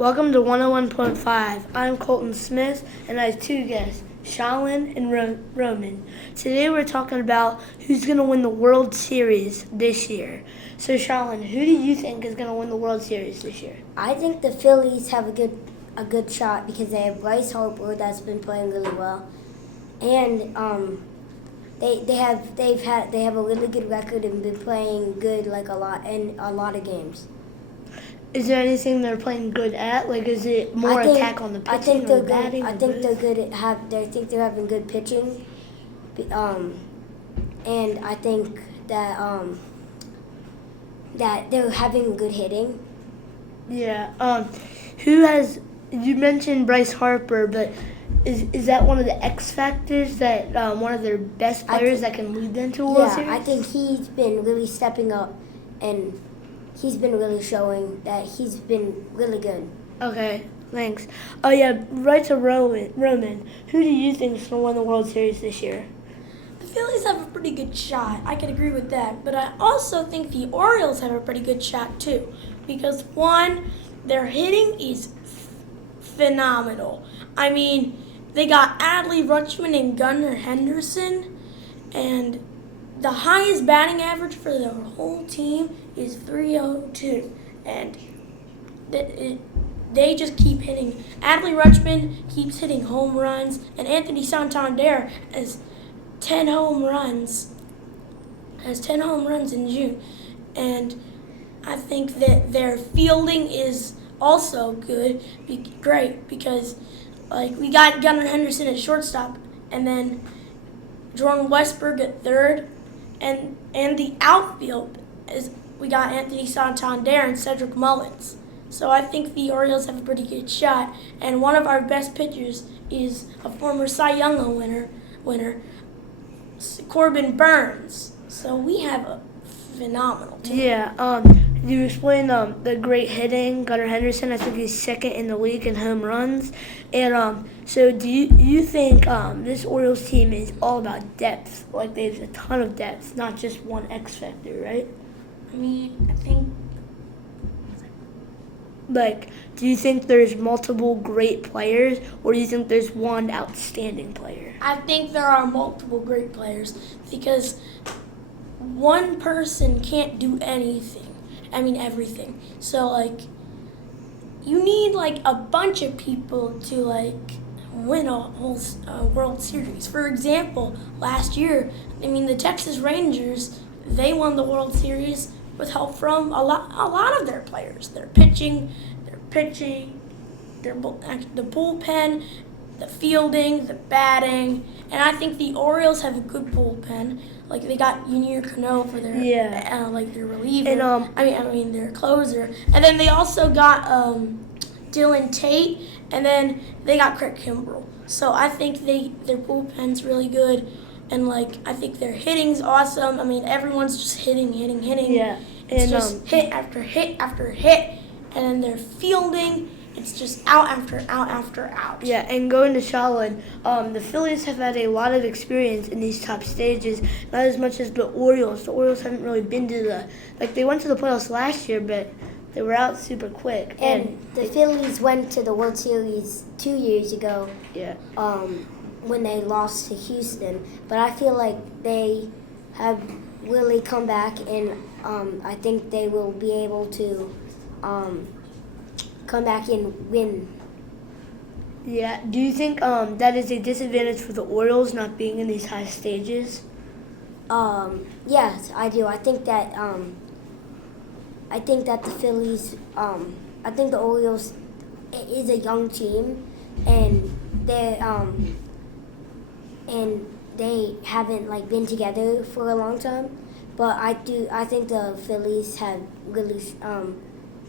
Welcome to 101.5. I'm Colton Smith, and I have two guests, Shalyn and Roman. Today we're talking about who's going to win the World Series this year. So, Shalyn, who do you think is going to win the World Series this year? I think the Phillies have a good shot because they have Bryce Harper that's been playing really well, and they have a really good record and been playing good like a lot of games. Is there anything they're playing good at? Like, is it more attack on the pitching or batting? I think they're good at I think they're having good pitching, and I think that that they're having good hitting. Yeah. You mentioned Bryce Harper, but is that one of the X factors that one of their best players that can lead them to a World Series? Yeah, I think he's been really stepping up, and he's been really showing that he's been really good. Okay, thanks. Oh yeah, right to Roman. Who do you think is going to win the World Series this year? The Phillies have a pretty good shot. I can agree with that. But I also think the Orioles have a pretty good shot too. Because one, their hitting is phenomenal. I mean, they got Adley Rutschman and Gunnar Henderson, and the highest batting average for their whole team is .302, and they just keep hitting. Adley Rutschman keeps hitting home runs, and Anthony Santander has 10 home runs. In June, and I think that their fielding is also great because like we got Gunnar Henderson at shortstop, and then Jordan Westberg at third. And the outfield is we got Anthony Santander and Cedric Mullins. So I think the Orioles have a pretty good shot. And one of our best pitchers is a former Cy Young winner, Corbin Burns. So we have a phenomenal team. Yeah. You explained the great hitting. Gunnar Henderson, I think he's second in the league in home runs. And so do you think this Orioles team is all about depth? Like there's a ton of depth, not just one X factor, right? I mean, I think. Like, do you think there's multiple great players, or do you think there's one outstanding player? I think there are multiple great players because one person can't do anything. I mean everything. So like you need like a bunch of people to like win a whole World Series. For example, last year, I mean the Texas Rangers, they won the World Series with help from a lot of their players. Their pitching, the bullpen, the fielding, the batting, and I think the Orioles have a good bullpen. Like they got Yunier Cano for their their reliever. And, I mean their closer. And then they also got Dylan Tate, and then they got Craig Kimbrell. So I think their bullpen's really good, and like I think their hitting's awesome. I mean everyone's just hitting. Yeah. It's just hit after hit after hit, and then their fielding. It's just out after out. Yeah, and going to Shalyn, the Phillies have had a lot of experience in these top stages, not as much as the Orioles. The Orioles haven't really been to they went to the playoffs last year, but they were out super quick. And the Phillies went to the World Series 2 years ago. Yeah. When they lost to Houston, but I feel like they have really come back, and I think they will be able to come back and win. Yeah. Do you think that is a disadvantage for the Orioles not being in these high stages? Yes, I do. I think that the Phillies. I think the Orioles is a young team, and they haven't been together for a long time. But I think the Phillies have really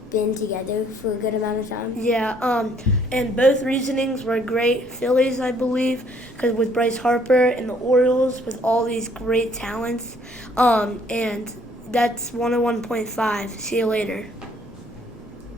been together for a good amount of time. Yeah, and both reasonings were great. Phillies, I believe, because with Bryce Harper, and the Orioles with all these great talents. And that's 101.5. See you later.